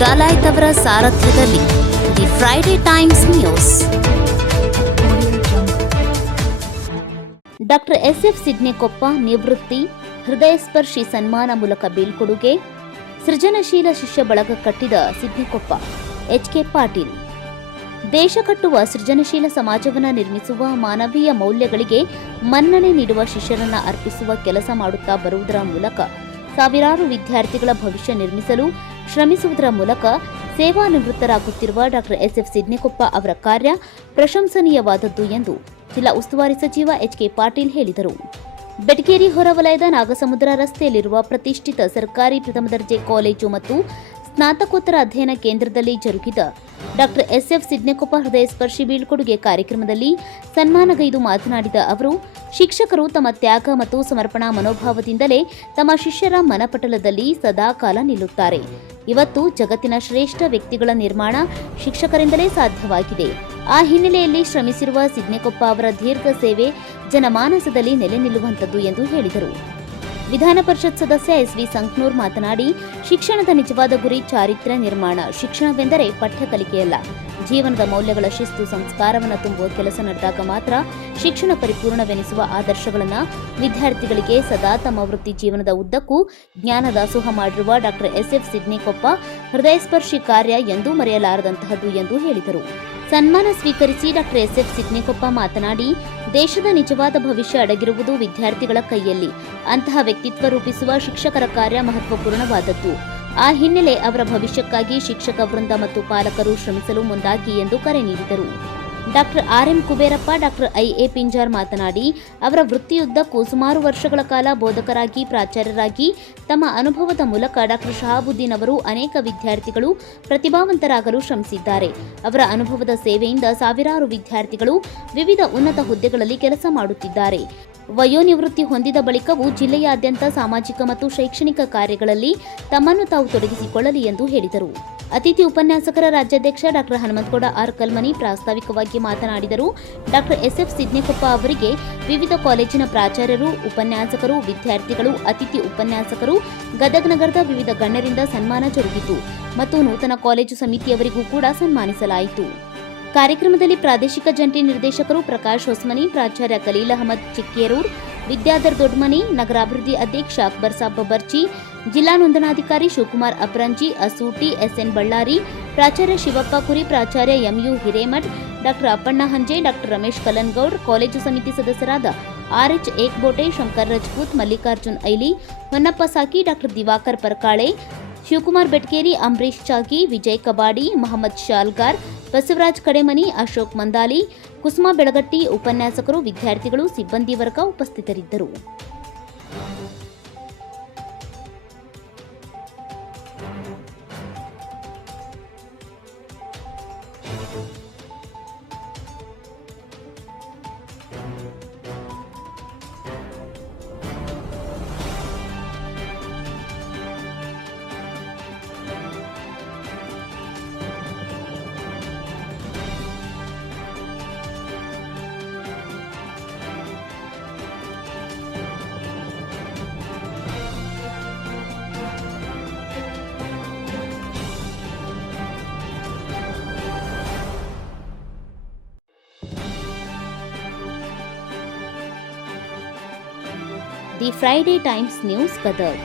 ಡಾಲಾಯ್ತ್ ಅವರ ಸಾರಥ್ಯದಲ್ಲಿ the Friday Times news. Doctor S F. Sidnekoppa ನಿವೃತ್ತಿ, ಹೃದಯಸ್ಪರ್ಶಿ ಸನ್ಮಾನ ಮೂಲಕ ಬೀಳ್ಕೊಡುಗೆ. ಸೃಜನಶೀಲ ಶಿಷ್ಯ ಬಳಗ ಕಟ್ಟಿದ ಸಿಡ್ನೆಕೊಪ್ಪ ಎಚ್.ಕೆ. ಪಾಟೀಲ್. ದೇಶ ಕಟ್ಟುವ ಸೃಜನಶೀಲ ಸಮಾಜವನ್ನು ನಿರ್ಮಿಸುವ ಮಾನವೀಯ ಮೌಲ್ಯಗಳಿಗೆ ಮನ್ನಣೆ ನೀಡುವ ಶಿಷ್ಯರನ್ನ ಅರ್ಪಿಸುವ ಕೆಲಸ ಮಾಡುತ್ತಾ ಬರುವುದರ ಮೂಲಕ ಸಾವಿರಾರು ವಿದ್ಯಾರ್ಥಿಗಳ ಭವಿಷ್ಯ ನಿರ್ಮಿಸಲು ಶ್ರಮಿಸುವುದರ ಮೂಲಕ ಸೇವಾನಿವೃತ್ತರಾಗುತ್ತಿರುವ ಡಾಕ್ಟರ್ ಎಸ್.ಎಫ್. ಸಿಡ್ನೆಕೊಪ್ಪ ಅವರ ಕಾರ್ಯ ಪ್ರಶಂಸನೀಯವಾದದ್ದು ಎಂದು ಜಿಲ್ಲಾ ಉಸ್ತುವಾರಿ ಸಚಿವ ಎಚ್.ಕೆ. ಪಾಟೀಲ್ ಹೇಳಿದರು. ಬೆಟಗೇರಿ ಹೊರವಲಯದ ನಾಗಸಮುದ್ರ ರಸ್ತೆಯಲ್ಲಿರುವ ಪ್ರತಿಷ್ಠಿತ ಸರ್ಕಾರಿ ಪ್ರಥಮ ದರ್ಜೆ ಕಾಲೇಜು ಮತ್ತು ಸ್ನಾತಕೋತ್ತರ ಅಧ್ಯಯನ ಕೇಂದ್ರದಲ್ಲಿ ಜರುಗಿದ ಡಾಕ್ಟರ್ ಎಸ್.ಎಫ್. ಸಿಡ್ನೆಕೊಪ್ಪ ಹೃದಯಸ್ಪರ್ಶಿ ಬೀಳ್ಕೊಡುಗೆ ಕಾರ್ಯಕ್ರಮದಲ್ಲಿ ಸನ್ಮಾನಗೈದು ಮಾತನಾಡಿದ ಅವರು, ಶಿಕ್ಷಕರು ತಮ್ಮ ತ್ಯಾಗ ಮತ್ತು ಸಮರ್ಪಣಾ ಮನೋಭಾವದಿಂದಲೇ ತಮ್ಮ ಶಿಷ್ಯರ ಮನಪಟಲದಲ್ಲಿ ಸದಾಕಾಲ ನಿಲ್ಲುತ್ತಾರೆ. ಇವತ್ತು ಜಗತ್ತಿನ ಶ್ರೇಷ್ಠ ವ್ಯಕ್ತಿಗಳ ನಿರ್ಮಾಣ ಶಿಕ್ಷಕರಿಂದಲೇ ಸಾಧ್ಯವಾಗಿದೆ. ಆ ಹಿನ್ನೆಲೆಯಲ್ಲಿ ಶ್ರಮಿಸಿರುವ ಸಿಡ್ನೆಕೊಪ್ಪ ಅವರ ದೀರ್ಘ ಸೇವೆ ಜನಮಾನಸದಲ್ಲಿ ನೆಲೆ ನಿಲ್ಲುವಂತದ್ದು ಎಂದು ಹೇಳಿದರು. ವಿಧಾನ ಪರಿಷತ್ ಸದಸ್ಯ ಎಸ್.ವಿ. ಸಂಕ್ನೂರ್ ಮಾತನಾಡಿ, ಶಿಕ್ಷಣದ ನಿಜವಾದ ಗುರಿ ಚಾರಿತ್ರ್ಯ ನಿರ್ಮಾಣ. ಶಿಕ್ಷಣವೆಂದರೆ ಪಠ್ಯ ಕಲಿಕೆಯಲ್ಲ, ಜೀವನದ ಮೌಲ್ಯಗಳ ಶಿಸ್ತು ಸಂಸ್ಕಾರವನ್ನು ತುಂಬುವ ಕೆಲಸ ನಡೆದಾಗ ಮಾತ್ರ ಶಿಕ್ಷಣ ಪರಿಪೂರ್ಣವೆನಿಸುವ ಆದರ್ಶಗಳನ್ನು ವಿದ್ಯಾರ್ಥಿಗಳಿಗೆ ಸದಾ ತಮ್ಮ ವೃತ್ತಿ ಜೀವನದ ಉದ್ದಕ್ಕೂ ಜ್ಞಾನದಾಸೋಹ ಮಾಡಿರುವ ಡಾಕ್ಟರ್ ಎಸ್.ಎಫ್. ಸಿಡ್ನೆಕೊಪ್ಪ ಹೃದಯಸ್ಪರ್ಶಿ ಕಾರ್ಯ ಎಂದೂ ಮರೆಯಲಾರದಂತಹದ್ದು ಎಂದು ಹೇಳಿದರು. ಸನ್ಮಾನ ಸ್ವೀಕರಿಸಿ ಡಾಕ್ಟರ್ ಎಸ್.ಎಫ್. ಸಿಡ್ನೆಕೊಪ್ಪ ಮಾತನಾಡಿ, ದೇಶದ ನಿಜವಾದ ಭವಿಷ್ಯ ಅಡಗಿರುವುದು ವಿದ್ಯಾರ್ಥಿಗಳ ಕೈಯಲ್ಲಿ. ಅಂತಹ ವ್ಯಕ್ತಿತ್ವ ರೂಪಿಸುವ ಶಿಕ್ಷಕರ ಕಾರ್ಯ ಮಹತ್ವಪೂರ್ಣವಾದದ್ದು. ಆ ಹಿನ್ನೆಲೆ ಅವರ ಭವಿಷ್ಯಕ್ಕಾಗಿ ಶಿಕ್ಷಕ ವೃಂದ ಮತ್ತು ಪಾಲಕರು ಶ್ರಮಿಸಲು ಮುಂದಾಗಿ ಎಂದು ಕರೆ ನೀಡಿದರು. Doctor R M. Kuberappa, doctor I A. Pinjar ಮಾತನಾಡಿ, ಅವರ ವೃತ್ತಿಯುದ್ದಕ್ಕೂ ಸುಮಾರು ವರ್ಷಗಳ ಕಾಲ ಬೋಧಕರಾಗಿ, ಪ್ರಾಚಾರ್ಯರಾಗಿ ತಮ್ಮ ಅನುಭವದ ಮೂಲಕ ಡಾಕ್ಟರ್ ಶಹಾಬುದ್ದೀನ್ ಅವರು ಅನೇಕ ವಿದ್ಯಾರ್ಥಿಗಳು ಪ್ರತಿಭಾವಂತರಾಗಲು ಶ್ರಮಿಸಿದ್ದಾರೆ. ಅವರ ಅನುಭವದ ಸೇವೆಯಿಂದ ಸಾವಿರಾರು ವಿದ್ಯಾರ್ಥಿಗಳು ವಿವಿಧ ಉನ್ನತ ಹುದ್ದೆಗಳಲ್ಲಿ ಕೆಲಸ ಮಾಡುತ್ತಿದ್ದಾರೆ. ವಯೋನಿವೃತ್ತಿ ಹೊಂದಿದ ಬಳಿಕವೂ ಜಿಲ್ಲೆಯಾದ್ಯಂತ ಸಾಮಾಜಿಕ ಮತ್ತು ಶೈಕ್ಷಣಿಕ ಕಾರ್ಯಗಳಲ್ಲಿ ತಮ್ಮನ್ನು ತಾವು ತೊಡಗಿಸಿಕೊಳ್ಳಲಿ ಎಂದು ಹೇಳಿದರು. ಅತಿಥಿ ಉಪನ್ಯಾಸಕರ ರಾಜ್ಯಾಧ್ಯಕ್ಷ ಡಾಕ್ಟರ್ ಹನುಮಂತಗೌಡ ಆರ್. ಕಲ್ಮನಿ ಪ್ರಾಸ್ತಾವಿಕವಾಗಿ ಮಾತನಾಡಿದರು. Doctor S F. ಸಿಡ್ನೆಕೊಪ್ಪ ಅವರಿಗೆ ವಿವಿಧ ಕಾಲೇಜಿನ ಪ್ರಾಚಾರ್ಯರು, ಉಪನ್ಯಾಸಕರು, ವಿದ್ಯಾರ್ಥಿಗಳು, ಅತಿಥಿ ಉಪನ್ಯಾಸಕರು, ಗದಗ ನಗರದ ವಿವಿಧ ಗಣ್ಯರಿಂದ ಸನ್ಮಾನ ಜರುಗಿತು ಮತ್ತು ನೂತನ ಕಾಲೇಜು ಸಮಿತಿಯವರಿಗೂ ಕೂಡ ಸನ್ಮಾನಿಸಲಾಯಿತು. ಕಾರ್ಯಕ್ರಮದಲ್ಲಿ ಪ್ರಾದೇಶಿಕ ಜಂಟಿ ನಿರ್ದೇಶಕರು ಪ್ರಕಾಶ್ ಹೊಸಮನಿ, ಪ್ರಾಚಾರ್ಯ ಖಲೀಲ್ ಅಹಮದ್ ಚಿಕ್ಕೇರೂರ್, ವಿದ್ಯಾಧರ್ ದೊಡ್ಮನಿ, ನಗರಾಭಿವೃದ್ಧಿ ಅಧ್ಯಕ್ಷ ಅಕ್ಬರ್ ಸಾಬ್ ಬರ್ಚಿ, ಜಿಲ್ಲಾ ನೋಂದಣಾಧಿಕಾರಿ ಶಿವಕುಮಾರ್ ಅಪ್ರಂಜಿ, ಅಸೂಟಿ, ಎಸ್.ಎನ್. ಬಳ್ಳಾರಿ, ಪ್ರಾಚಾರ್ಯ ಶಿವಪ್ಪ ಕುರಿ, ಪ್ರಾಚಾರ್ಯ M U. Hiremath, doctor Appanna Hanje, doctor Ramesh Kallangoud, college ಸಮಿತಿ ಸದಸ್ಯರಾದ ಆರ್.ಎಚ್. ಏಕ್ಬೋಟೆ, ಶಂಕರ್ ರಜಪೂತ್, ಮಲ್ಲಿಕಾರ್ಜುನ್ ಐಲಿ, ಹೊನ್ನಪ್ಪ ಸಾಕಿ, ಡಾಕ್ಟರ್ ದಿವಾಕರ್ ಪರ್ಕಾಳೆ, ಶಿವಕುಮಾರ್ ಬೆಟ್ಕೇರಿ, ಅಂಬರೀಶ್ ಚಾಗಿ, ವಿಜಯ್ ಕಬಾಡಿ, ಮಹಮ್ಮದ್ ಶಾಲ್ಗಾರ್, ಬಸವರಾಜ್ ಕಡೆಮನಿ, ಅಶೋಕ್ ಮಂದಾಲಿ, ಕುಸುಮಾ ಬೆಳಗಟ್ಟಿ, ಉಪನ್ಯಾಸಕರು, ವಿದ್ಯಾರ್ಥಿಗಳು, ಸಿಬ್ಬಂದಿ ವರ್ಗ ಉಪಸ್ಥಿತರಿದ್ದರು. The Friday Times news Gadag.